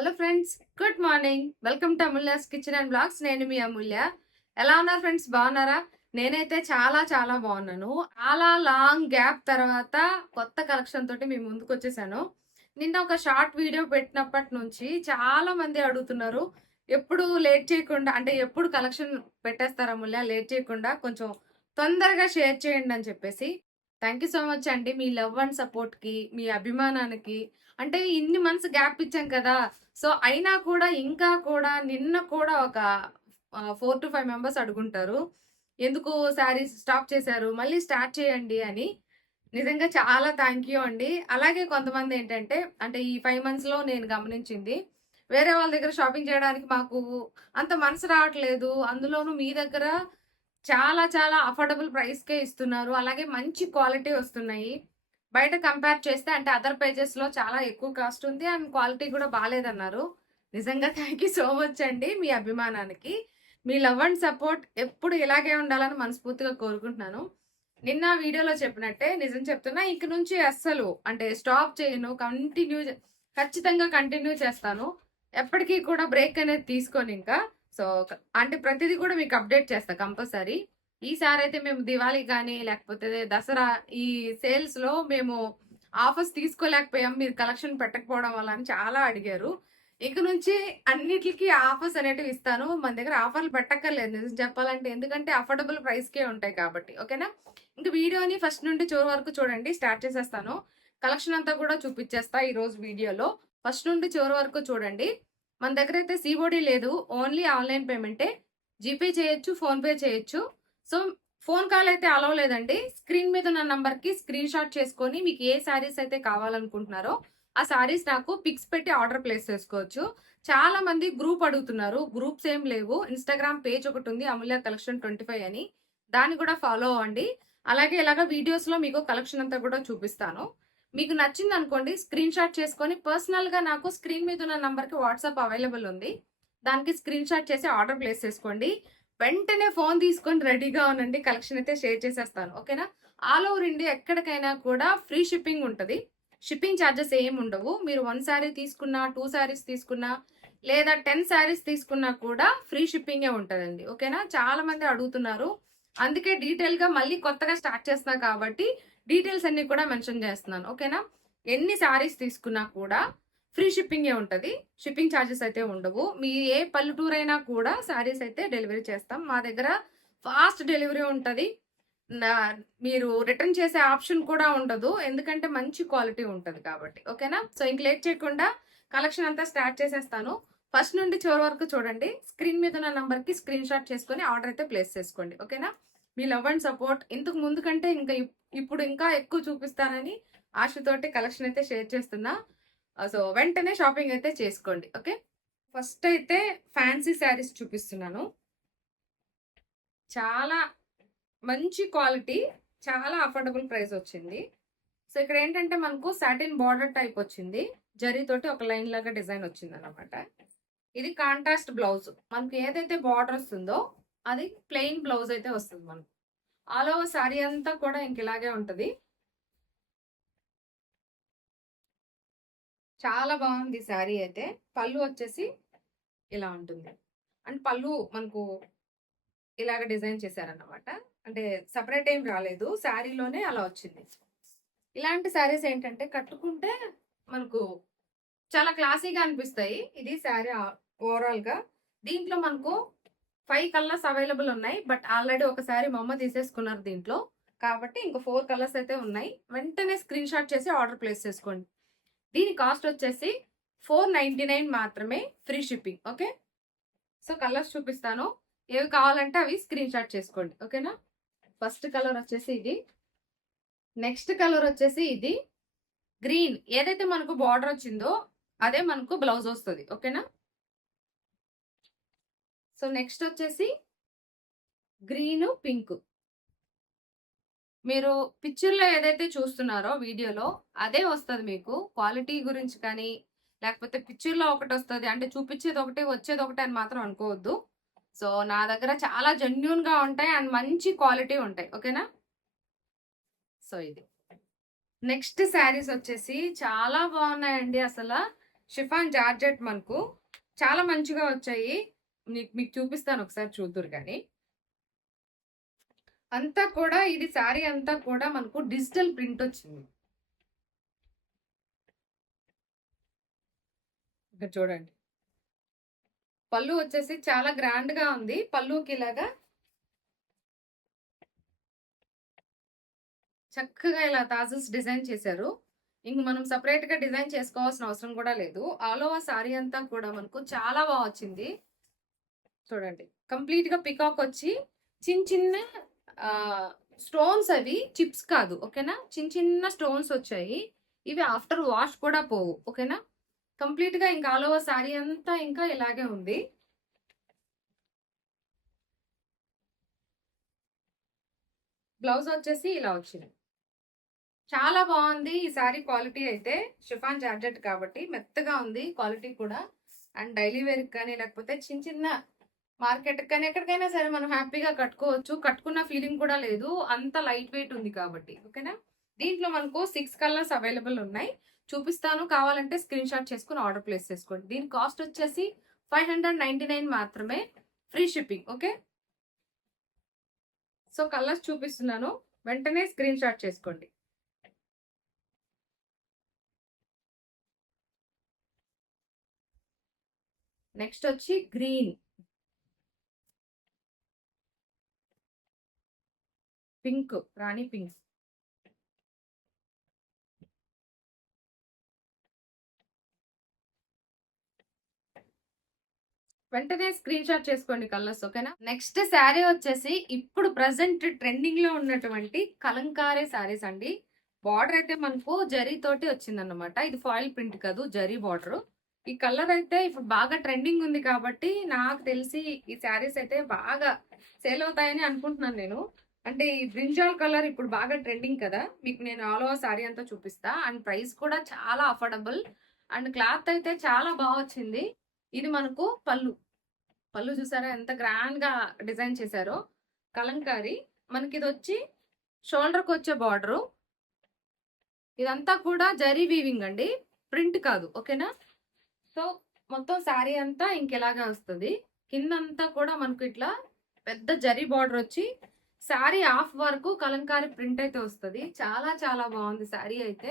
Hello friends good morning. Welcome to Amulya's kitchen and blogs. నేను మీ అమూల్య. ఎలా ఉన్నారు ఫ్రెండ్స్? బాగున్నారా? నేనైతే చాలా చాలా బాగున్నాను. చాలా లాంగ్ గ్యాప్ తర్వాత కొత్త కలెక్షన్ తోటి మీ ముందుకు వచ్చేసాను. నిన్న ఒక షార్ట్ వీడియో పెట్టినప్పటి నుంచి చాలా మంది అడుగుతున్నారు ఎప్పుడు లేట్ చేయకుండా అంటే ఎప్పుడు కలెక్షన్ పెట్టేస్తారా అమూల్య? లేట్ చేయకుండా కొంచెం తొందరగా షేర్ చేయండి అని చెప్పేసి. థ్యాంక్ యూ సో మచ్ అండి. మీ లవ్ అండ్ సపోర్ట్కి మీ అభిమానానికి అంటే ఇన్ని మంత్స్ గ్యాప్ ఇచ్చాం కదా. సో అయినా కూడా ఇంకా కూడా నిన్న కూడా ఒక ఫోర్ టు ఫైవ్ మెంబర్స్ అడుగుంటారు. ఎందుకు శారీస్ స్టాప్ చేశారు? మళ్ళీ స్టార్ట్ చేయండి అని. నిజంగా చాలా థ్యాంక్ యూ అండి. అలాగే కొంతమంది ఏంటంటే అంటే ఈ ఫైవ్ మంత్స్లో నేను గమనించింది వేరే వాళ్ళ దగ్గర షాపింగ్ చేయడానికి మాకు అంత మనసు రావట్లేదు. అందులోనూ మీ దగ్గర చాలా చాలా అఫోర్డబుల్ ప్రైస్కే ఇస్తున్నారు. అలాగే మంచి క్వాలిటీ వస్తున్నాయి. బయట కంపేర్ చేస్తే అంటే అదర్ పేజెస్లో చాలా ఎక్కువ కాస్ట్ ఉంది అండ్ క్వాలిటీ కూడా బాగాలేదన్నారు. నిజంగా థ్యాంక్ యూ సో మచ్ అండి మీ అభిమానానికి. మీ లవ్ అండ్ సపోర్ట్ ఎప్పుడు ఇలాగే ఉండాలని మనస్ఫూర్తిగా కోరుకుంటున్నాను. నిన్న వీడియోలో చెప్పినట్టే నిజం చెప్తున్నా ఇంక నుంచి అస్సలు అంటే స్టాప్ చేయను కంటిన్యూ ఖచ్చితంగా కంటిన్యూ చేస్తాను. ఎప్పటికీ కూడా బ్రేక్ అనేది తీసుకొని ఇంకా. సో అంటే ప్రతిదీ కూడా మీకు అప్డేట్ చేస్తా కంపల్సరీ ఈసారి అయితే మేము దివాళీ కానీ లేకపోతే దసరా ఈ సేల్స్లో మేము ఆఫర్స్ తీసుకోలేకపోయాం. మీరు కలెక్షన్ పెట్టకపోవడం వల్ల అని చాలా అడిగారు. ఇక నుంచి అన్నిటికి ఆఫర్స్ అనేటివి ఇస్తాను. మన దగ్గర ఆఫర్లు పెట్టక్కర్లేదు. నిజం చెప్పాలంటే ఎందుకంటే అఫోర్డబుల్ ప్రైస్కే ఉంటాయి కాబట్టి. ఓకేనా? ఇంకా వీడియోని ఫస్ట్ నుండి చివరి వరకు చూడండి. స్టార్ట్ చేసేస్తాను. కలెక్షన్ అంతా కూడా చూపించేస్తా ఈరోజు వీడియోలో. ఫస్ట్ నుండి చివరి వరకు చూడండి. మన దగ్గర అయితే సిఓడి లేదు. ఓన్లీ ఆన్లైన్ పేమెంటే. జీపే చేయొచ్చు ఫోన్పే చేయొచ్చు. సో ఫోన్ కాల్ అయితే అలవ్ లేదండి. స్క్రీన్ మీద ఉన్న నంబర్కి స్క్రీన్ షాట్ చేసుకొని మీకు ఏ శారీస్ అయితే కావాలనుకుంటున్నారో ఆ శారీస్ నాకు పిక్స్ పెట్టి ఆర్డర్ ప్లేస్ చేసుకోవచ్చు. చాలా మంది గ్రూప్ అడుగుతున్నారు. గ్రూప్స్ ఏం లేవు. ఇన్స్టాగ్రామ్ పేజ్ ఒకటి ఉంది. అమూల్య కలెక్షన్ ట్వంటీ ఫైవ్ అని. దాన్ని కూడా ఫాలో అవ్వండి. అలాగే ఇలాగ వీడియోస్లో మీకు కలెక్షన్ అంతా కూడా చూపిస్తాను. మీకు నచ్చింది అనుకోండి స్క్రీన్ షాట్ చేసుకొని పర్సనల్గా నాకు స్క్రీన్ మీద ఉన్న నంబర్కి వాట్సాప్ అవైలబుల్ ఉంది. దానికి స్క్రీన్ షాట్ చేసి ఆర్డర్ ప్లేస్ చేసుకోండి. వెంటనే ఫోన్ తీసుకొని రెడీగా ఉండండి కలెక్షన్ అయితే షేర్ చేసేస్తాను ఓకేనా? ఆల్ ఓవర్ ఇండియా ఎక్కడికైనా కూడా ఫ్రీ షిప్పింగ్ ఉంటుంది. షిప్పింగ్ ఛార్జెస్ ఏం ఉండవు. మీరు వన్ శారీ తీసుకున్నా టూ శారీస్ తీసుకున్నా లేదా టెన్ శారీస్ తీసుకున్నా కూడా ఫ్రీ షిప్పింగే ఉంటుందండి ఓకేనా? చాలా మంది అడుగుతున్నారు. అందుకే డీటెయిల్గా మళ్ళీ కొత్తగా స్టార్ట్ చేస్తున్నా కాబట్టి డీటెయిల్స్ అన్ని కూడా మెన్షన్ చేస్తున్నాను ఓకేనా? ఎన్ని శారీస్ తీసుకున్నా కూడా ఫ్రీ షిప్పింగే ఉంటుంది. షిప్పింగ్ ఛార్జెస్ అయితే ఉండవు. మీ ఏ పల్లెటూరు అయినా కూడా శారీస్ అయితే డెలివరీ చేస్తాం. మా దగ్గర ఫాస్ట్ డెలివరీ ఉంటుంది. మీరు రిటర్న్ చేసే ఆప్షన్ కూడా ఉండదు. ఎందుకంటే మంచి క్వాలిటీ ఉంటుంది కాబట్టి. ఓకేనా? సో ఇంక లేట్ చేయకుండా కలెక్షన్ అంతా స్టార్ట్ చేసేస్తాను. ఫస్ట్ నుండి చివరి వరకు చూడండి. స్క్రీన్ మీద ఉన్న నెంబర్కి స్క్రీన్ షాట్ చేసుకొని ఆర్డర్ అయితే ప్లేస్ చేసుకోండి. ఓకేనా? మీ లవ్ అండ్ సపోర్ట్ ఇంతకు ముందు కంటే ఇంకా ఇప్పుడు ఇంకా ఎక్కువ చూపిస్తానని ఆశతోటి కలెక్షన్ అయితే షేర్ చేస్తున్నా. సో వెంటనే షాపింగ్ అయితే చేసుకోండి ఓకే? ఫస్ట్ అయితే ఫ్యాన్సీ శారీస్ చూపిస్తున్నాను. చాలా మంచి క్వాలిటీ చాలా అఫోర్డబుల్ ప్రైస్ వచ్చింది. సో ఇక్కడ ఏంటంటే మనకు సాటిన్ బార్డర్ టైప్ వచ్చింది. జరీతోటి ఒక లైన్ లాగా డిజైన్ వచ్చింది అనమాట ఇది కాంట్రాస్ట్ బ్లౌజ్. మనకి ఏదైతే బార్డర్ వస్తుందో అది ప్లెయిన్ బ్లౌజ్ అయితే వస్తుంది మనకు. ఆల్ ఓవర్ శారీ అంతా కూడా ఇంక ఇలాగే ఉంటుంది. చాలా బాగుంది శారీ అయితే. పళ్ళు వచ్చేసి ఇలా ఉంటుంది. అండ్ పళ్ళు మనకు ఇలాగ డిజైన్ చేశారన్నమాట. అంటే సపరేట్ ఏం రాలేదు. శారీలోనే అలా వచ్చింది. ఇలాంటి శారీస్ ఏంటంటే కట్టుకుంటే మనకు చాలా క్లాసీగా అనిపిస్తాయి. ఇది శారీ ఓవరాల్గా. దీంట్లో మనకు ఫైవ్ కలర్స్ అవైలబుల్ ఉన్నాయి. బట్ ఆల్రెడీ ఒక శారీ మమ్మ తీసేసుకున్నారు దీంట్లో. కాబట్టి ఇంకో ఫోర్ కలర్స్ అయితే ఉన్నాయి. వెంటనే స్క్రీన్ షాట్ చేసి ఆర్డర్ ప్లేస్ చేసుకోండి. దీని కాస్ట్ వచ్చేసి ఫోర్ నైంటీ నైన్ మాత్రమే free shipping okay? So colours చూపిస్తాను. ఏవి కావాలంటే అవి స్క్రీన్ షాట్ చేసుకోండి ఓకేనా? ఫస్ట్ కలర్ వచ్చేసి ఇది. నెక్స్ట్ కలర్ వచ్చేసి ఇది. గ్రీన్ ఏదైతే మనకు బార్డర్ వచ్చిందో అదే మనకు బ్లౌజ్ వస్తుంది ఓకేనా? సో నెక్స్ట్ వచ్చేసి గ్రీన్ పింక్. మీరు పిక్చర్లో ఏదైతే చూస్తున్నారో వీడియోలో అదే వస్తుంది మీకు. క్వాలిటీ గురించి కానీ లేకపోతే పిక్చర్లో ఒకటి వస్తుంది. అంటే చూపించేది ఒకటి వచ్చేది ఒకటి అని మాత్రం అనుకోవద్దు. సో నా దగ్గర చాలా జెన్యున్గా ఉంటాయి అండ్ మంచి క్వాలిటీ ఉంటాయి. ఓకేనా? సో ఇది. నెక్స్ట్ శారీస్ వచ్చేసి చాలా బాగున్నాయండి అసలు. షిఫాన్ జార్జెట్ మనకు. చాలా మంచిగా వచ్చాయి. మీకు మీకు చూపిస్తాను ఒకసారి చూద్దురు కానీ. అంతా కూడా ఇది శారీ అంతా కూడా మనకు డిజిటల్ ప్రింట్ వచ్చింది. ఇక్కడ చూడండి. పళ్ళు వచ్చేసి చాలా గ్రాండ్గా ఉంది. పళ్ళుకి ఇలాగా చక్కగా ఇలా తాజల్స్ డిజైన్ చేశారు. ఇంక మనం సపరేట్గా డిజైన్ చేసుకోవాల్సిన అవసరం కూడా లేదు. ఆల్ ఓవర్ సారీ అంతా కూడా మనకు చాలా బాగా వచ్చింది. చూడండి. కంప్లీట్గా పికాక్ వచ్చి చిన్న చిన్న స్టోన్స్ అవి చిప్స్ కాదు ఓకేనా? చిన్న చిన్న స్టోన్స్ వచ్చాయి. ఇవి ఆఫ్టర్ వాష్ కూడా పోవు ఓకేనా? కంప్లీట్గా ఇంకా ఆల్ ఓవర్ శారీ అంతా ఇంకా ఇలాగే ఉంది. బ్లౌజ్ వచ్చేసి ఇలా వచ్చింది. చాలా బాగుంది ఈ శారీ క్వాలిటీ అయితే. షిఫాన్ జార్జెట్ కాబట్టి మెత్తగా ఉంది క్వాలిటీ కూడా. అండ్ డైలీ వేర్ కానీ లేకపోతే చిన్న చిన్న మార్కెట్ కానీ ఎక్కడికైనా సరే మనం హ్యాపీగా కట్టుకోవచ్చు. కట్టుకున్న ఫీలింగ్ కూడా లేదు. అంత లైట్ వెయిట్ ఉంది కాబట్టి. ఓకేనా? దీంట్లో మనకు సిక్స్ కలర్స్ అవైలబుల్ ఉన్నాయి. చూపిస్తాను. కావాలంటే స్క్రీన్ షాట్ చేసుకుని ఆర్డర్ ప్లేస్ చేసుకోండి. దీని కాస్ట్ వచ్చేసి ఫైవ్ హండ్రెడ్ నైంటీ నైన్ మాత్రమే free shipping. Okay? So colours చూపిస్తున్నాను. వెంటనే స్క్రీన్ షాట్ చేసుకోండి. నెక్స్ట్ వచ్చి గ్రీన్. పింక్ రాణి పింక్. వెంటనే స్క్రీన్ షాట్ చేసుకోండి కలర్స్ ఓకేనా? నెక్స్ట్ శారీ వచ్చేసి ఇప్పుడు ప్రజెంట్ ట్రెండింగ్లో ఉన్నటువంటి కలంకారీ శారీస్ అండి. బార్డర్ అయితే మనకు జరీ తోటి వచ్చిందన్నమాట. ఇది ఫాయిల్ ప్రింట్ కాదు జరీ బార్డర్. ఈ కలర్ అయితే ఇప్పుడు బాగా ట్రెండింగ్ ఉంది కాబట్టి నాకు తెలిసి ఈ శారీస్ అయితే బాగా సేల్ అవుతాయని అనుకుంటున్నాను నేను. అంటే ఈ బ్రింజాల్ కలర్ ఇప్పుడు బాగా ట్రెండింగ్ కదా మీకు నేను ఆల్ ఓవర్ శారీ అంతా చూపిస్తా. అండ్ ప్రైస్ కూడా చాలా అఫోర్డబుల్. అండ్ క్లాత్ అయితే చాలా బాగా వచ్చింది. ఇది మనకు పళ్ళు. పళ్ళు చూసారా ఎంత గ్రాండ్గా డిజైన్ చేశారో. కలంకారీ. మనకి ఇది వచ్చి షోల్డర్కి వచ్చే బార్డరు. ఇదంతా కూడా జరీ వీవింగ్ అండి. ప్రింట్ కాదు ఓకేనా? సో మొత్తం శారీ అంతా ఇంకెలాగా వస్తుంది. కిందంతా కూడా మనకు ఇట్లా పెద్ద జరీ బార్డర్ వచ్చి శారీ హాఫ్ వరకు కలంకారీ ప్రింట్ అయితే వస్తుంది. చాలా చాలా బాగుంది శారీ అయితే.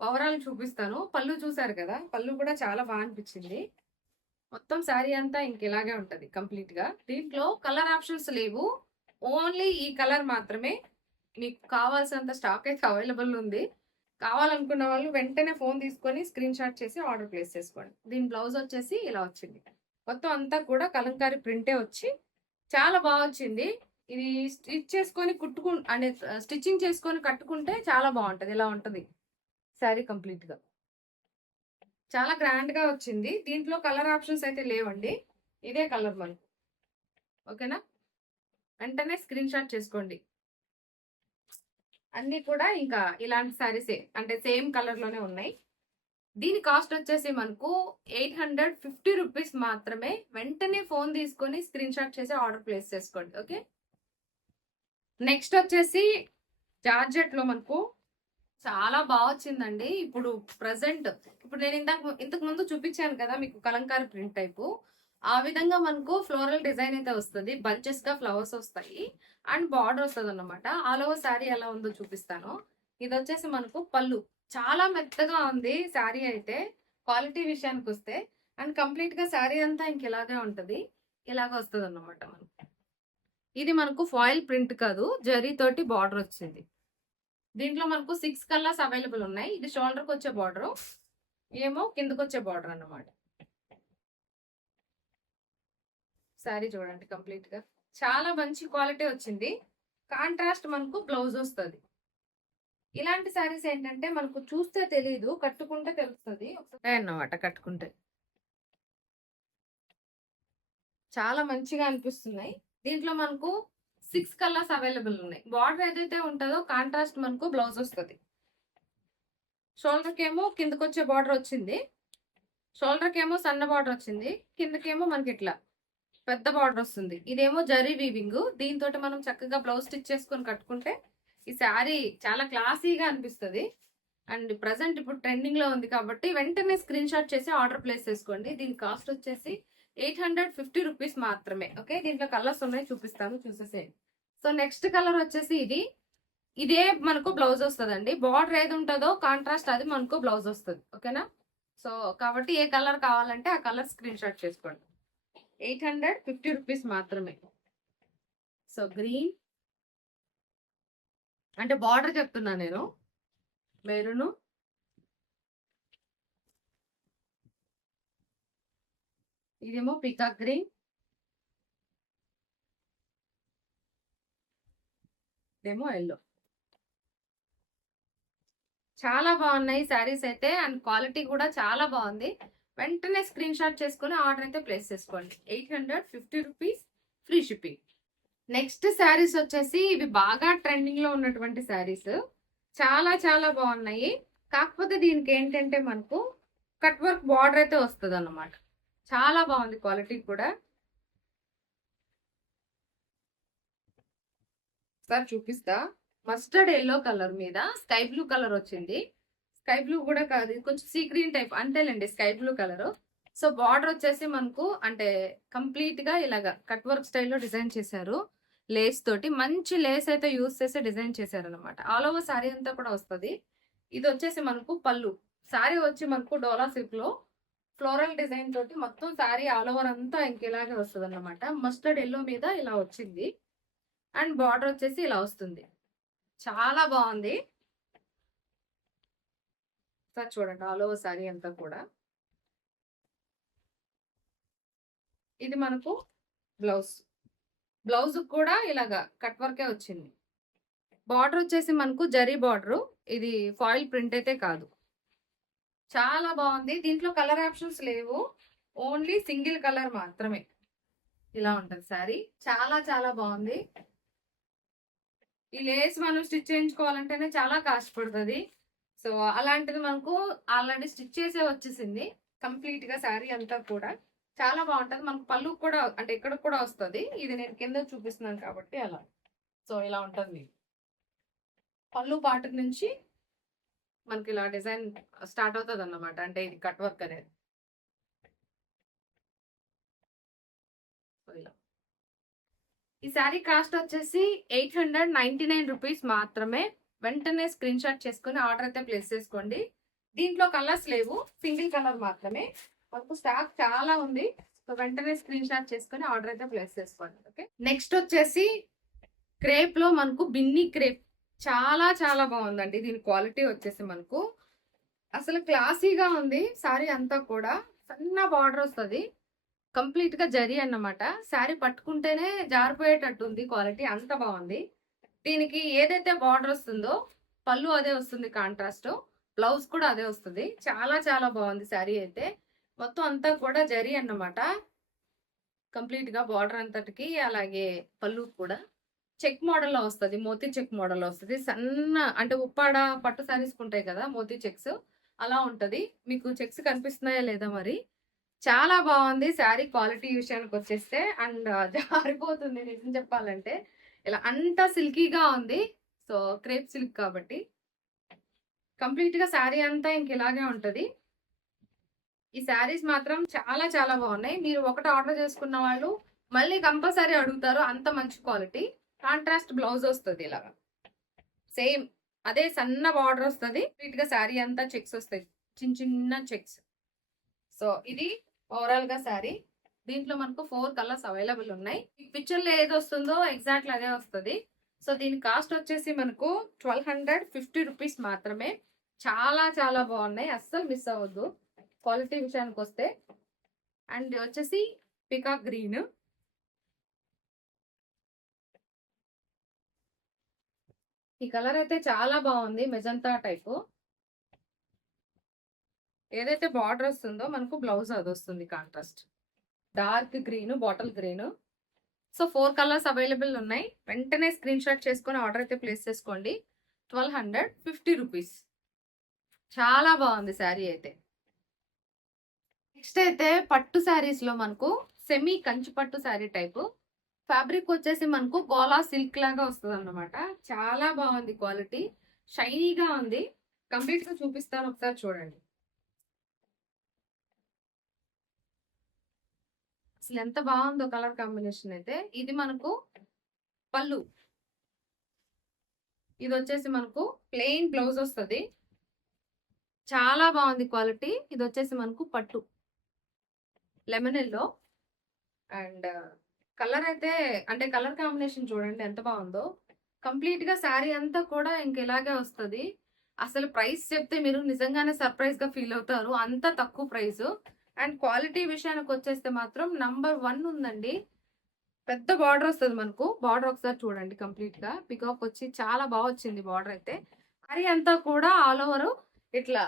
ఓవరాల్ చూపిస్తాను. పళ్ళు చూసారు కదా? పళ్ళు కూడా చాలా బాగా అనిపించింది. మొత్తం శారీ అంతా ఇంకెలాగే ఉంటుంది కంప్లీట్గా. దీంట్లో కలర్ ఆప్షన్స్ లేవు. ఓన్లీ ఈ కలర్ మాత్రమే. మీకు కావాల్సినంత స్టాక్ అయితే అవైలబుల్ ఉంది. కావాలనుకున్న వాళ్ళు వెంటనే ఫోన్ తీసుకొని స్క్రీన్ షాట్ చేసి ఆర్డర్ ప్లేస్ చేసుకోండి. దీని బ్లౌజ్ వచ్చేసి ఇలా వచ్చింది. మొత్తం అంతా కూడా కలంకారీ ప్రింటే వచ్చి చాలా బాగా వచ్చింది. ఇది స్టిచ్ చేసుకొని కుట్టుకు అంటే స్టిచ్చింగ్ చేసుకొని కట్టుకుంటే చాలా బాగుంటుంది. ఇలా ఉంటుంది. శారీ కంప్లీట్గా. చాలా గ్రాండ్గా వచ్చింది. దీంట్లో కలర్ ఆప్షన్స్ అయితే లేవండి. ఇదే కలర్ మనకు ఓకేనా? వెంటనే స్క్రీన్ షాట్ చేసుకోండి. అన్నీ కూడా ఇంకా ఇలాంటి శారీసే. అంటే సేమ్ కలర్లోనే ఉన్నాయి. దీని కాస్ట్ వచ్చేసి మనకు ఎయిట్ హండ్రెడ్ ఫిఫ్టీ రూపీస్ మాత్రమే. వెంటనే ఫోన్ తీసుకొని స్క్రీన్ షాట్ చేసి ఆర్డర్ ప్లేస్ చేసుకోండి. ఓకే? నెక్స్ట్ వచ్చేసి జార్జెట్లో మనకు చాలా బాగా వచ్చిందండి. ఇప్పుడు ప్రజెంట్ ఇప్పుడు నేను ఇంతకు ఇంతకు ముందు చూపించాను కదా మీకు కలంకారీ ప్రింట్ టైపు ఆ విధంగా మనకు ఫ్లోరల్ డిజైన్ అయితే వస్తుంది. బంచెస్గా ఫ్లవర్స్ వస్తాయి. అండ్ బార్డర్ వస్తుంది అనమాట ఆల్ ఓవర్ శారీ ఎలా ఉందో చూపిస్తాను. ఇది వచ్చేసి మనకు పళ్ళు. చాలా మెత్తగా ఉంది శారీ అయితే. క్వాలిటీ విషయానికి వస్తే. అండ్ కంప్లీట్గా శారీ అంతా ఇంక ఇలాగే ఉంటది. ఇలాగ వస్తుంది అన్నమాట మనకు. ఇది మనకు ఫాయిల్ ప్రింట్ కాదు జరీ తోటి బార్డర్ వచ్చింది. దీంట్లో మనకు సిక్స్ కలర్స్ అవైలబుల్ ఉన్నాయి. ఇది షోల్డర్కి వచ్చే బార్డర్ ఏమో కిందకు వచ్చే బార్డర్ అన్నమాట. శారీ చూడండి కంప్లీట్గా చాలా మంచి క్వాలిటీ వచ్చింది. కాంట్రాస్ట్ మనకు బ్లౌజ్ వస్తుంది. ఇలాంటి శారీస్ ఏంటంటే మనకు చూస్తే తెలియదు కట్టుకుంటే తెలుస్తుంది. అన్నమాట కట్టుకుంటే. చాలా మంచిగా అనిపిస్తున్నాయి. దీంట్లో మనకు సిక్స్ కలర్స్ అవైలబుల్ ఉన్నాయి. బార్డర్ ఏదైతే ఉంటుందో కాంట్రాస్ట్ మనకు బ్లౌజ్ వస్తుంది. షోల్డర్కి ఏమో కిందకి వచ్చే బార్డర్ వచ్చింది. షోల్డర్కి ఏమో సన్న బార్డర్ వచ్చింది. కిందకేమో మనకి ఇట్లా పెద్ద బార్డర్ వస్తుంది. ఇదేమో జరీ వీవింగ్. దీంతో మనం చక్కగా బ్లౌజ్ స్టిచ్ చేసుకొని కట్టుకుంటే ఈ శారీ చాలా క్లాసీగా అనిపిస్తుంది. అండ్ ప్రజెంట్ ఇప్పుడు ట్రెండింగ్లో ఉంది కాబట్టి వెంటనే స్క్రీన్ షాట్ చేసి ఆర్డర్ ప్లేస్ చేసుకోండి. దీని కాస్ట్ వచ్చేసి ఎయిట్ హండ్రెడ్ ఫిఫ్టీ రూపీస్ మాత్రమే. ఓకే? దీంట్లో కలర్స్ ఉన్నాయి చూపిస్తాను చూసేసేయండి. సో నెక్స్ట్ కలర్ వచ్చేసి ఇది. ఇదే మనకు బ్లౌజ్ వస్తుందండి. బార్డర్ ఏది ఉంటుందో కాంట్రాస్ట్ అది మనకు బ్లౌజ్ వస్తుంది. ఓకేనా? సో కాబట్టి ఏ కలర్ కావాలంటే ఆ కలర్ స్క్రీన్ షాట్ చేసుకోండి. ఎయిట్ హండ్రెడ్ ఫిఫ్టీ రూపీస్ మాత్రమే. So green. అంటే బార్డర్ చెప్తున్నా నేను. మెరును. ఇదేమో పికాక్ గ్రీన్ ఇదేమో ఎల్లో చాలా బాగున్నాయి శారీస్ అయితే అండ్ క్వాలిటీ కూడా చాలా బాగుంది. వెంటనే స్క్రీన్ షాట్ చేసుకుని ఆర్డర్ అయితే ప్లేస్ చేసుకోండి. Eight hundred fifty rupees free shipping. Next saris వచ్చేసి ఇవి బాగా ట్రెండింగ్లో ఉన్నటువంటి శారీస్. చాలా చాలా బాగున్నాయి. కాకపోతే దీనికి ఏంటంటే మనకు కట్ వర్క్ బార్డర్ అయితే వస్తుంది అన్నమాట చాలా బాగుంది క్వాలిటీ కూడా. సార్ చూపిస్తా. మస్టర్డ్ ఎల్లో కలర్ మీద స్కై బ్లూ కలర్ వచ్చింది. స్కై బ్లూ కూడా కాదు కొంచెం సీ గ్రీన్ టైప్ అంతేలేండి sky blue colour. So border వచ్చేసి మనకు అంటే కంప్లీట్గా ఇలాగా కట్ వర్క్ స్టైల్లో డిజైన్ చేశారు. లేస్ తోటి మంచి లేస్ అయితే యూస్ చేసి డిజైన్ చేశారు అనమాట ఆల్ ఓవర్ శారీ అంతా కూడా వస్తుంది. ఇది వచ్చేసి మనకు పళ్ళు. శారీ వచ్చి మనకు డోలా సిల్క్లో ఫ్లోరల్ డిజైన్ తోటి మొత్తం శారీ ఆల్ ఓవర్ అంతా ఇంకెలాగే వస్తుంది అనమాట మస్టర్డ్ ఎల్లో మీద ఇలా వచ్చింది. అండ్ బార్డర్ వచ్చేసి ఇలా వస్తుంది. చాలా బాగుంది. సార్ చూడండి ఆల్ ఓవర్ శారీ అంతా కూడా. ఇది మనకు బ్లౌజ్. బ్లౌజ్ కూడా ఇలాగా కట్ వర్కే వచ్చింది. బార్డర్ వచ్చేసి మనకు జరీ బార్డరు. ఇది ఫాయిల్ ప్రింట్ అయితే కాదు. చాలా బాగుంది. దీంట్లో కలర్ ఆప్షన్స్ లేవు. ఓన్లీ సింగిల్ కలర్ మాత్రమే. ఇలా ఉంటుంది సారీ చాలా చాలా బాగుంది. ఈ లేస్ మనం స్టిచ్ చేయించుకోవాలంటేనే చాలా కాస్ట్ పడుతుంది. సో అలాంటిది మనకు ఆల్రెడీ స్టిచ్ చేసే వచ్చేసింది. కంప్లీట్గా శారీ అంతా కూడా. చాలా బాగుంటుంది. మనకు పళ్ళు కూడా అంటే ఇక్కడ కూడా వస్తుంది. ఇది నేను కింద చూపిస్తున్నాను కాబట్టి అలా. సో ఇలా ఉంటుంది. పళ్ళు పాటు నుంచి మనకి ఇలా డిజైన్ స్టార్ట్ అవుతుంది అన్నమాట అంటే ఇది కట్ వర్క్ అనేది. ఈ శారీ కాస్ట్ వచ్చేసి eight hundred ninety nine rupees మాత్రమే. వెంటనే స్క్రీన్ షాట్ చేసుకుని ఆర్డర్ అయితే ప్లేస్ చేసుకోండి. దీంట్లో కలర్స్ లేవు. సింగిల్ కలర్ మాత్రమే. మనకు స్టాక్ చాలా ఉంది. సో వెంటనే స్క్రీన్ షాట్ చేసుకుని ఆర్డర్ అయితే ప్లేస్ చేసుకోండి. ఓకే? నెక్స్ట్ వచ్చేసి క్రేప్లో మనకు బిన్ని క్రేప్ చాలా చాలా బాగుందండి. దీని క్వాలిటీ వచ్చేసి మనకు అసలు క్లాసీగా ఉంది. శారీ అంతా కూడా సన్న బార్డర్ వస్తుంది. కంప్లీట్గా జరి అన్నమాట. శారీ పట్టుకుంటేనే జారిపోయేటట్టు ఉంది క్వాలిటీ. అంత బాగుంది. దీనికి ఏదైతే బార్డర్ వస్తుందో పళ్ళు అదే వస్తుంది కాంట్రాస్ట్. బ్లౌజ్ కూడా అదే వస్తుంది. చాలా చాలా బాగుంది శారీ అయితే. మొత్తం అంతా కూడా జరి అన్నమాట. కంప్లీట్గా బార్డర్ అంతటికి అలాగే పళ్ళు కూడా. చెక్ మోడల్లో వస్తుంది మోతీ చెక్ మోడల్లో వస్తుంది. సన్న అంటే ఉప్పాడ పట్టు శారీస్ ఉంటాయి కదా మోతీ చెక్స్. అలా ఉంటుంది. మీకు చెక్స్ కనిపిస్తున్నాయా లేదా మరి? చాలా బాగుంది శారీ క్వాలిటీ విషయానికి వచ్చేస్తే. అండ్ జారిపోతుంది నిజం చెప్పాలంటే. ఇలా అంతా సిల్కీగా ఉంది. సో క్రేప్ సిల్క్ కాబట్టి. కంప్లీట్గా శారీ అంతా ఇంక ఇలాగే ఉంటుంది. ఈ శారీస్ మాత్రం చాలా చాలా బాగున్నాయి. మీరు ఒకటి ఆర్డర్ చేసుకున్న వాళ్ళు మళ్ళీ కంపల్సరీ అడుగుతారు. అంత మంచి క్వాలిటీ. కాంట్రాస్ట్ బ్లౌజ్ వస్తుంది ఇలాగా. సేమ్ అదే సన్న బార్డర్ వస్తుంది కంప్లీట్గా శారీ అంతా చెక్స్ వస్తాయి. చిన్న చిన్న చెక్స్. సో ఇది ఓవరాల్గా శారీ. దీంట్లో మనకు ఫోర్ కలర్స్ అవైలబుల్ ఉన్నాయి. పిక్చర్లో ఏది వస్తుందో ఎగ్జాక్ట్ అదే వస్తుంది. సో దీని కాస్ట్ వచ్చేసి మనకు ట్వెల్వ్ హండ్రెడ్ ఫిఫ్టీ రూపీస్ మాత్రమే. చాలా చాలా బాగున్నాయి. అస్సలు మిస్ అవ్వద్దు. క్వాలిటీ విషయానికి వస్తే అండ్ వచ్చేసి పికాక్ గ్రీన్. ఈ కలర్ అయితే చాలా బాగుంది మెజంతా టైపు. ఏదైతే బార్డర్ వస్తుందో మనకు బ్లౌజ్ అది వస్తుంది contrast. Dark green bottle green. So four colours available ఉన్నాయి. వెంటనే స్క్రీన్ షాట్ చేసుకొని ఆర్డర్ అయితే ప్లేస్ చేసుకోండి. Twelve hundred fifty rupees. చాలా బాగుంది శారీ అయితే. నెక్స్ట్ అయితే పట్టు శారీస్లో మనకు సెమీ కంచి పట్టు శారీ టైపు. ఫ్యాబ్రిక్ వచ్చేసి మనకు గోలా సిల్క్ లాగా వస్తుంది అన్నమాట చాలా బాగుంది క్వాలిటీ. షైనీగా ఉంది. కంప్లీట్గా చూపిస్తాను ఒకసారి చూడండి. అసలు ఎంత బాగుందో కలర్ కాంబినేషన్ అయితే. ఇది మనకు పళ్ళు. ఇది వచ్చేసి మనకు ప్లెయిన్ బ్లౌజ్ వస్తుంది. చాలా బాగుంది క్వాలిటీ. ఇది వచ్చేసి మనకు పట్టు. లెమన్ ఎల్లో అండ్ కలర్ అయితే అంటే కలర్ కాంబినేషన్ చూడండి ఎంత బాగుందో. కంప్లీట్గా శారీ అంతా కూడా ఇంక ఇలాగే వస్తుంది. అసలు ప్రైస్ చెప్తే మీరు నిజంగానే సర్ప్రైజ్గా ఫీల్ అవుతారు. అంత తక్కువ ప్రైస్ అండ్ క్వాలిటీ విషయానికి వచ్చేస్తే మాత్రం నంబర్ వన్ ఉందండి. పెద్ద బార్డర్ వస్తుంది మనకు. బార్డర్ ఒకసారి చూడండి కంప్లీట్గా పికాక్ వచ్చి చాలా బాగా వచ్చింది బార్డర్ అయితే. హరి అంతా కూడా ఆల్ ఓవర్ ఇట్లా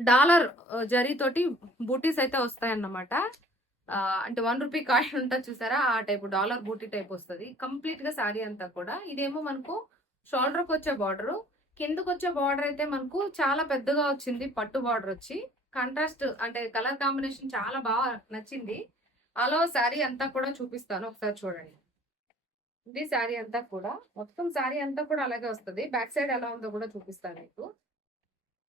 డాలర్ జరీతోటి బూటీస్ అయితే వస్తాయన్నమాట. అంటే వన్ రూపీ కాయిన్ ఉంటుంది చూసారా? ఆ టైప్ డాలర్ బూటీ టైప్ వస్తుంది. కంప్లీట్గా శారీ అంతా కూడా. ఇదేమో మనకు షోల్డర్ వచ్చే బార్డర్. కిందకు వచ్చే బార్డర్ అయితే మనకు చాలా పెద్దగా వచ్చింది పట్టు బార్డర్ వచ్చి. కాంట్రాస్ట్ అంటే కలర్ కాంబినేషన్ చాలా బాగా నచ్చింది. అలా శారీ అంతా కూడా చూపిస్తాను. ఒకసారి చూడండి. ఇది శారీ అంతా కూడా. మొత్తం శారీ అంతా కూడా అలాగే వస్తుంది. బ్యాక్ సైడ్ ఎలా ఉందో కూడా చూపిస్తాను మీకు.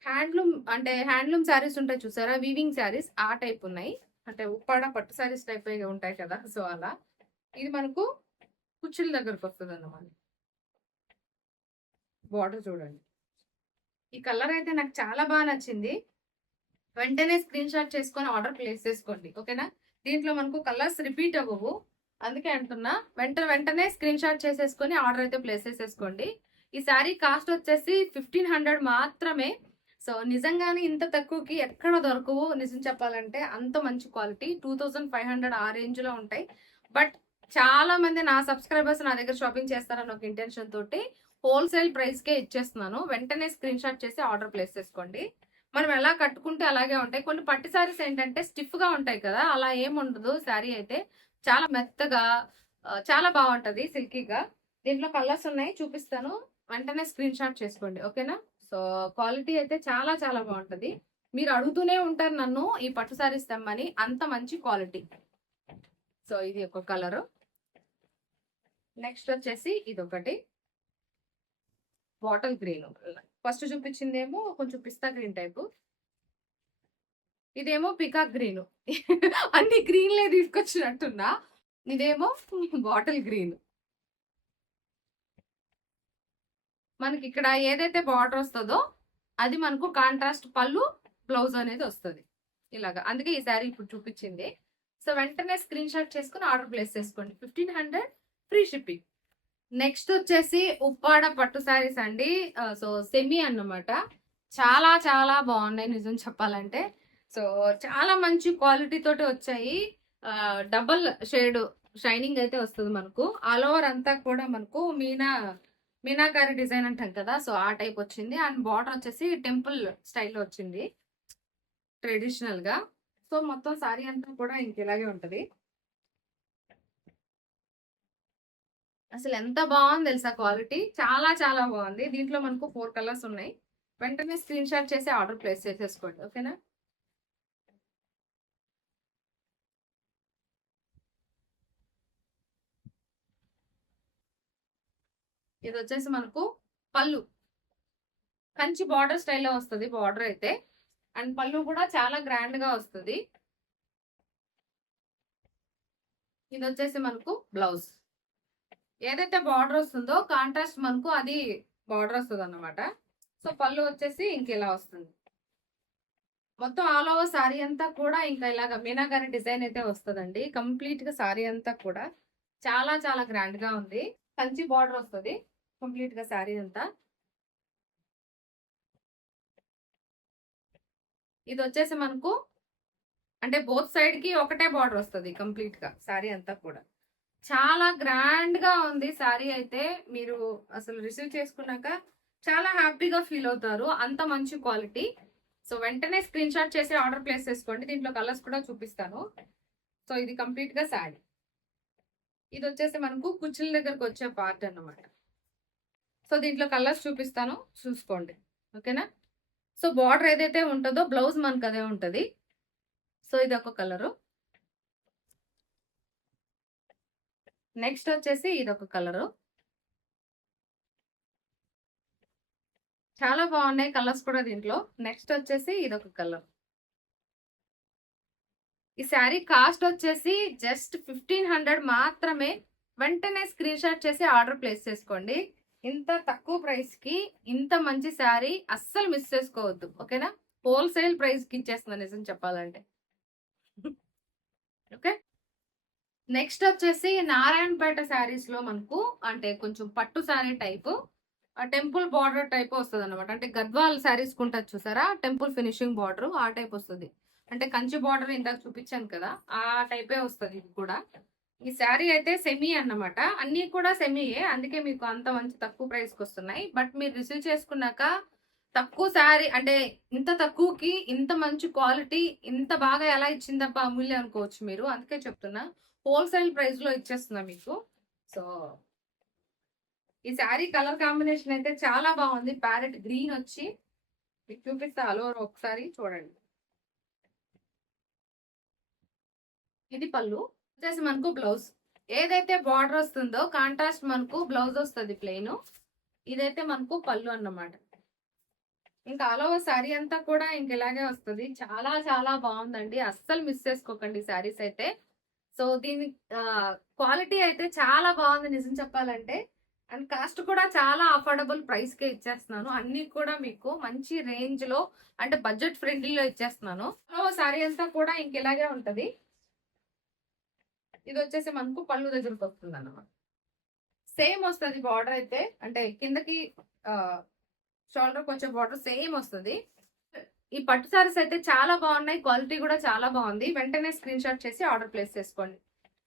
హ్యాండ్లూమ్ అంటే హ్యాండ్లూమ్ శారీస్ ఉంటాయి చూసారా? వీవింగ్ శారీస్ ఆ టైప్ ఉన్నాయి. అంటే ఉప్పాడ పట్టు శారీస్ టైప్ ఉంటాయి కదా సో అలా. ఇది మనకు కుచ్చుల దగ్గరకు వస్తుంది అన్నమాట బార్డర్ చూడండి. ఈ కలర్ అయితే నాకు చాలా బాగా నచ్చింది. వెంటనే స్క్రీన్ షాట్ చేసుకొని ఆర్డర్ ప్లేస్ చేసుకోండి ఓకేనా దీంట్లో మనకు కలర్స్ రిపీట్ అవ్వవు. అందుకే అంటున్నా వెంట వెంటనే స్క్రీన్ షాట్ చేసేసుకొని ఆర్డర్ అయితే ప్లేస్ చేసేసుకోండి. ఈ శారీ కాస్ట్ వచ్చేసి ఫిఫ్టీన్ హండ్రెడ్ మాత్రమే. సో నిజంగానే ఇంత తక్కువకి ఎక్కడ దొరకవు. నిజం చెప్పాలంటే అంత మంచి quality. Two thousand five hundred ఆ రేంజ్లో ఉంటాయి. బట్ చాలా మంది నా సబ్స్క్రైబర్స్ నా దగ్గర షాపింగ్ చేస్తారని ఒక ఇంటెన్షన్ తోటి హోల్సేల్ ప్రైస్కే ఇచ్చేస్తున్నాను. వెంటనే స్క్రీన్ షాట్ చేసి ఆర్డర్ ప్లేస్ చేసుకోండి. మనం ఎలా కట్టుకుంటే అలాగే ఉంటాయి. కొన్ని పట్టు సారీస్ ఏంటంటే స్టిఫ్గా ఉంటాయి కదా అలా ఏముండదు శారీ అయితే చాలా మెత్తగా చాలా బాగుంటుంది సిల్కీగా. దీంట్లో కలర్స్ ఉన్నాయి చూపిస్తాను. వెంటనే స్క్రీన్ షాట్ చేసుకోండి. ఓకేనా? సో క్వాలిటీ అయితే చాలా చాలా బాగుంటుంది. మీరు అడుగుతూనే ఉంటారు నన్ను ఈ పట్టు సారీస్ తెమ్మని అంత మంచి క్వాలిటీ. సో ఇది ఒక కలరు. నెక్స్ట్ వచ్చేసి ఇది ఒకటి బాటిల్ గ్రీన్. ఫస్ట్ చూపించిందేమో కొంచెం పిస్తా గ్రీన్ టైపు. ఇదేమో పికాక్ గ్రీన్. అన్ని గ్రీన్లే తీసుకొచ్చినట్టున్నా. ఇదేమో బాటిల్ గ్రీన్. మనకి ఇక్కడ ఏదైతే బార్డర్ వస్తుందో అది మనకు కాంట్రాస్ట్ పళ్ళు బ్లౌజ్ అనేది వస్తుంది. ఇలాగా. అందుకే ఈ శారీ ఇప్పుడు చూపించింది. సో వెంటనే స్క్రీన్ షాట్ చేసుకుని ఆర్డర్ ప్లేస్ చేసుకోండి. Fifteen hundred free shipping next వచ్చేసి ఉప్పాడ పట్టు శారీస్ అండి. సో సెమీ అన్నమాట. చాలా చాలా బాగున్నాయి నిజం చెప్పాలంటే. సో చాలా మంచి క్వాలిటీ తోటి వచ్చాయి. డబల్ షేడ్ షైనింగ్ అయితే వస్తుంది మనకు. ఆల్ ఓవర్ అంతా కూడా మనకు మీనా మీనాకారి డిజైన్ అంటాం కదా సో ఆ టైప్ వచ్చింది. అండ్ బార్డర్ వచ్చేసి టెంపుల్ స్టైల్లో వచ్చింది. ట్రెడిషనల్గా. సో మొత్తం సారీ అంతా కూడా ఇంకెలాగే ఇలాగే అసలు ఎంత బాగుంది తెలుసా క్వాలిటీ? చాలా చాలా బాగుంది. దీంట్లో మనకు ఫోర్ కలర్స్ ఉన్నాయి. వెంటనే స్క్రీన్ షాట్ చేసి ఆర్డర్ ప్లేస్ చేసేసుకోండి. ఓకేనా? ఇది వచ్చేసి మనకు పళ్ళు. కంచి బార్డర్ స్టైల్లో వస్తుంది బార్డర్ అయితే. అండ్ పళ్ళు కూడా చాలా గ్రాండ్గా వస్తుంది. ఇది వచ్చేసి మనకు బ్లౌజ్ ఏదైతే బార్డర్ వస్తుందో కాంట్రాస్ట్ మనకు అది బార్డర్ వస్తుంది అనమాట సో పళ్ళు వచ్చేసి ఇంక ఇలా వస్తుంది. మొత్తం ఆల్ ఓవర్ సారీ అంతా కూడా ఇంకా ఇలాగ మీనాగారి డిజైన్ అయితే వస్తుందండి. కంప్లీట్గా సారీ అంతా కూడా చాలా చాలా గ్రాండ్గా ఉంది. కంచి బార్డర్ వస్తుంది. కంప్లీట్గా శారీ అంతా. ఇది వచ్చేసి మనకు అంటే బోత్ సైడ్కి ఒకటే బార్డర్ వస్తుంది కంప్లీట్గా శారీ అంతా కూడా. చాలా గ్రాండ్గా ఉంది శారీ అయితే మీరు అసలు రిసీవ్ చేసుకున్నాక చాలా హ్యాపీగా ఫీల్ అవుతారు. అంత మంచి క్వాలిటీ సో వెంటనే స్క్రీన్ షాట్ చేసి ఆర్డర్ ప్లేస్ చేసుకోండి. దీంట్లో కలర్స్ కూడా చూపిస్తాను. సో ఇది కంప్లీట్గా శారీ ఇది వచ్చేసి మనకు కుచ్చుల దగ్గరకు వచ్చే పార్ట్ అన్నమాట. సో దీంట్లో కలర్స్ చూపిస్తాను. చూసుకోండి. ఓకేనా? సో బార్డర్ ఏదైతే ఉంటుందో బ్లౌజ్ మనకు అదే ఉంటుంది. సో ఇది ఒక కలరు నెక్స్ట్ వచ్చేసి ఇది ఒక కలరు చాలా బాగున్నాయి కలర్స్ కూడా దీంట్లో. నెక్స్ట్ వచ్చేసి ఇది ఒక కలర్ ఈ శారీ కాస్ట్ వచ్చేసి జస్ట్ ఫిఫ్టీన్ హండ్రెడ్ మాత్రమే. వెంటనే స్క్రీన్ షాట్ చేసి ఆర్డర్ ప్లేస్ చేసుకోండి. ఇంత తక్కువ ప్రైస్కి ఇంత మంచి శారీ అస్సలు మిస్ చేసుకోవద్దు. ఓకేనా? హోల్సేల్ ప్రైస్కి ఇచ్చేస్తుంది నిజం చెప్పాలంటే. ఓకే? నెక్స్ట్ వచ్చేసి నారాయణపేట శారీస్లో మనకు అంటే కొంచెం పట్టు sari type temple border type వస్తుంది అనమాట అంటే గద్వాల్ శారీస్ కుంటారు చూసారా? టెంపుల్ ఫినిషింగ్ బార్డర్ ఆ టైప్ వస్తుంది. అంటే కంచి బార్డర్ ఇందాక చూపించాను కదా ఆ టైపే వస్తుంది ఇది కూడా. ఈ శారీ అయితే సెమీ అన్నమాట. అన్ని కూడా సెమీయే అందుకే మీకు అంత మంచి తక్కువ ప్రైస్కి వస్తున్నాయి. బట్ మీరు రిసీవ్ చేసుకున్నాక తక్కువ శారీ అంటే ఇంత తక్కువకి ఇంత మంచి క్వాలిటీ ఇంత బాగా ఎలా ఇచ్చిందబ్బా అమూల్య అనుకోవచ్చు మీరు. అందుకే చెప్తున్నా హోల్సేల్ ప్రైస్లో ఇచ్చేస్తున్నా మీకు. సో ఈ శారీ కలర్ కాంబినేషన్ అయితే చాలా బాగుంది. ప్యారెట్ గ్రీన్ వచ్చి మీకు చూపిస్తా ఆల్ ఒకసారి చూడండి. ఇది పళ్ళు. వచ్చేసి మనకు బ్లౌజ్ ఏదైతే బార్డర్ వస్తుందో కాంట్రాస్ట్ మనకు బ్లౌజ్ వస్తుంది ప్లెయిన్ ఇదైతే మనకు పళ్ళు అన్నమాట. ఇంకా ఆల్ ఓవర్ శారీ అంతా కూడా ఇంక ఇలాగే వస్తుంది. చాలా చాలా బాగుందండి. అస్సలు మిస్ చేసుకోకండి శారీస్ అయితే. సో దీని క్వాలిటీ అయితే చాలా బాగుంది నిజం చెప్పాలంటే. అండ్ కాస్ట్ కూడా చాలా అఫోర్డబుల్ ప్రైస్ కే ఇచ్చేస్తున్నాను. అన్ని కూడా మీకు మంచి రేంజ్లో అంటే బడ్జెట్ ఫ్రెండ్లీలో ఇచ్చేస్తున్నాను. సో శారీ అంతా కూడా ఇంక ఇలాగే ఉంటది. ఇది వచ్చేసి మనకు పళ్ళు దగ్గరకు వస్తుంది అన్నమాట సేమ్ వస్తుంది బార్డర్ అయితే అంటే కిందకి షోల్డర్ వచ్చే బార్డర్ సేమ్ వస్తుంది. ఈ పట్టు సారీస్ అయితే చాలా బాగున్నాయి క్వాలిటీ కూడా చాలా బాగుంది. వెంటనే స్క్రీన్ షాట్ చేసి ఆర్డర్ ప్లేస్ చేసుకోండి.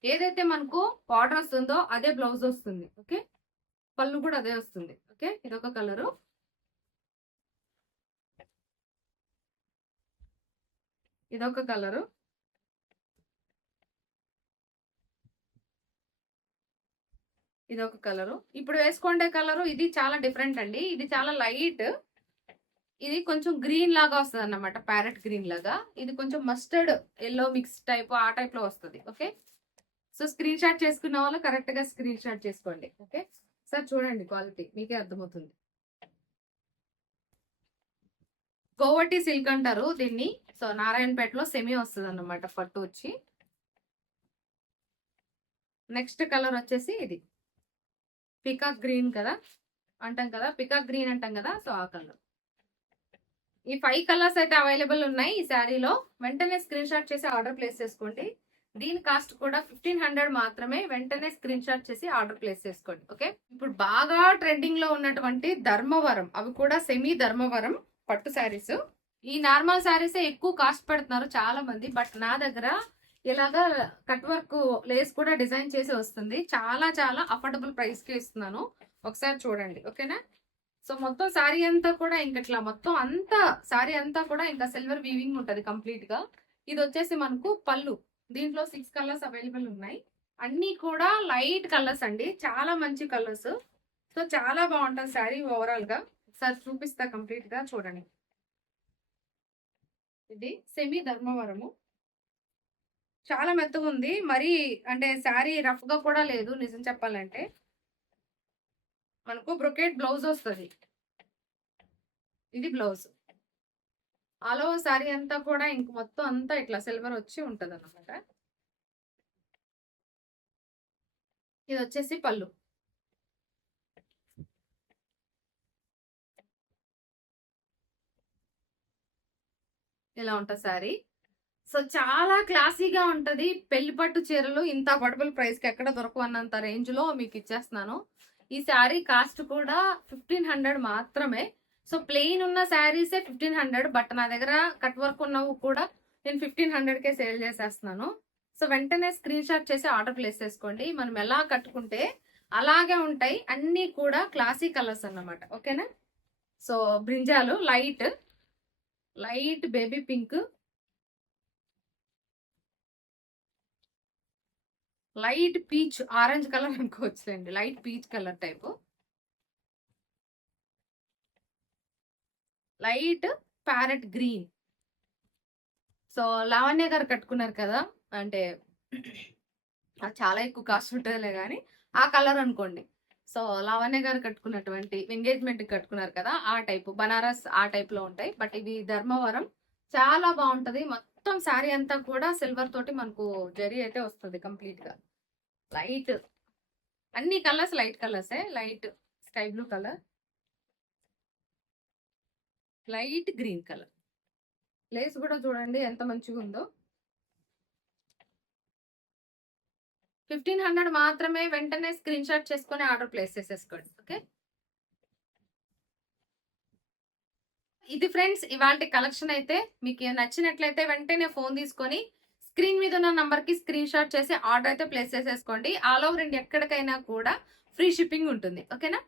ఏదైతే మనకు బార్డర్ వస్తుందో అదే బ్లౌజ్ వస్తుంది ఓకే? పళ్ళు కూడా అదే వస్తుంది ఓకే? ఇదొక కలరు ఇదొక కలరు ఇది ఒక కలరు. ఇప్పుడు వేసుకోండే కలరు ఇది చాలా డిఫరెంట్ అండి. ఇది చాలా లైట్. ఇది కొంచెం గ్రీన్ లాగా వస్తుంది అన్నమాట ప్యారెట్ గ్రీన్ లాగా. ఇది కొంచెం మస్టర్డ్ ఎల్లో మిక్స్ టైప్ ఆ టైప్లో వస్తుంది. ఓకే? సో స్క్రీన్ షాట్ చేసుకున్న వాళ్ళు కరెక్ట్గా స్క్రీన్ షాట్ చేసుకోండి. ఓకే? సార్ చూడండి క్వాలిటీ. మీకే అర్థమవుతుంది. గోవటి సిల్క్ అంటారు దీన్ని. సో నారాయణపేటలో సెమీ వస్తుంది అనమాట పట్టు వచ్చి. నెక్స్ట్ కలర్ వచ్చేసి ఇది. పికాక్ గ్రీన్ కదా? అంటాం కదా? పికాక్ గ్రీన్ అంటాం కదా? సో ఆ కలర్ ఈ ఫైవ్ కలర్స్ అయితే అవైలబుల్ ఉన్నాయి ఈ శారీలో వెంటనే స్క్రీన్ షాట్ చేసి ఆర్డర్ ప్లేస్ చేసుకోండి. దీని కాస్ట్ కూడా ఫిఫ్టీన్ హండ్రెడ్ మాత్రమే వెంటనే స్క్రీన్ షాట్ చేసి ఆర్డర్ ప్లేస్ చేసుకోండి. ఓకే ఇప్పుడు బాగా ట్రెండింగ్లో ఉన్నటువంటి ధర్మవరం అవి కూడా సెమీ ధర్మవరం పట్టు శారీస్ ఈ నార్మల్ శారీసే ఎక్కువ కాస్ట్ పెడుతున్నారు చాలా మంది బట్ నా దగ్గర ఇలాగా కట్ వర్క్ లేస్ కూడా డిజైన్ చేసి వస్తుంది. చాలా చాలా అఫోర్డబుల్ ప్రైస్కి ఇస్తున్నాను. ఒకసారి చూడండి. ఓకేనా? సో మొత్తం శారీ అంతా కూడా ఇంక ఇట్లా మొత్తం అంతా శారీ అంతా కూడా ఇంకా సిల్వర్ వీవింగ్ ఉంటది కంప్లీట్గా. ఇది వచ్చేసి మనకు పళ్ళు. దీంట్లో సిక్స్ కలర్స్ అవైలబుల్ ఉన్నాయి. అన్ని కూడా లైట్ కలర్స్ అండి. చాలా మంచి కలర్స్ సో చాలా బాగుంటుంది శారీ ఓవరాల్గా. ఒకసారి చూపిస్తా కంప్లీట్గా చూడండి. ఇది సెమీ ధర్మవరము. చాలా మెత్తగా ఉంది. మరీ అంటే శారీ రఫ్గా కూడా లేదు నిజం చెప్పాలంటే. మనకు బ్రొకేట్ బ్లౌజ్ వస్తుంది. ఇది బ్లౌజ్. ఆల్ ఓవర్ శారీ అంతా కూడా ఇంక మొత్తం అంతా ఇట్లా సిల్వర్ వచ్చి ఉంటుంది అనమాట ఇది వచ్చేసి పళ్ళు. ఇలా ఉంటుంది శారీ. సో చాలా క్లాసీగా ఉంటుంది. పెళ్ళి పట్టు చీరలు ఇంత అఫోర్డబుల్ ప్రైస్కి ఎక్కడ దొరకవన్నంత అన్నంత రేంజ్లో మీకు ఇచ్చేస్తున్నాను. ఈ శారీ కాస్ట్ కూడా ఫిఫ్టీన్ హండ్రెడ్ మాత్రమే. సో ప్లెయిన్ ఉన్న శారీసే ఫిఫ్టీన్ హండ్రెడ్ బట్ నా దగ్గర కట్ వర్క్ ఉన్నవి కూడా నేను ఫిఫ్టీన్ హండ్రెడ్కే సేల్ చేసేస్తున్నాను. సో వెంటనే స్క్రీన్ షాట్ చేసి ఆర్డర్ ప్లేస్ చేసుకోండి. మనం ఎలా కట్టుకుంటే అలాగే ఉంటాయి. అన్నీ కూడా క్లాసీ కలర్స్ అన్నమాట. ఓకేనా? So brinjal light light baby pink light peach orange colour అనుకోవచ్చులేండి. Light peach colour type. Light parrot green. So Lavanya garu కట్టుకున్నారు కదా అంటే చాలా ఎక్కువ కాస్ట్ ఉంటుందిలే కానీ ఆ కలర్ అనుకోండి. సో లావణ్య గారు కట్టుకున్నటువంటి ఎంగేజ్మెంట్ కట్టుకున్నారు కదా ఆ టైప్. బనారస్ ఆ టైప్లో ఉంటాయి. బట్ ఇవి ధర్మవరం చాలా బాగుంటది. మొత్తం మొత్తం శారీ అంతా కూడా సిల్వర్ తోటి మనకు జరీ అయితే వస్తుంది కంప్లీట్గా లైట్. అన్ని కలర్స్ లైట్ కలర్సే. Light sky blue colour. Light green colour. Lace కూడా చూడండి ఎంత మంచిగా ఉందో. ఫిఫ్టీన్ హండ్రెడ్ మాత్రమే వెంటనే స్క్రీన్ షాట్ చేసుకొని ఆర్డర్ ప్లేస్ చేసేసుకోండి. ఓకే? ఇది ఫ్రెండ్స్ ఇవాళ కలెక్షన్ అయితే మీకు నచ్చినట్లయితే వెంటనే ఫోన్ తీసుకొని స్క్రీన్ మీద ఉన్న నంబర్కి స్క్రీన్ షాట్ చేసి ఆర్డర్ అయితే ప్లేస్ చేసేసుకోండి. ఆల్ ఓవర్ ఇండియా ఎక్కడికైనా కూడా ఫ్రీ షిప్పింగ్ ఉంటుంది. ఓకేనా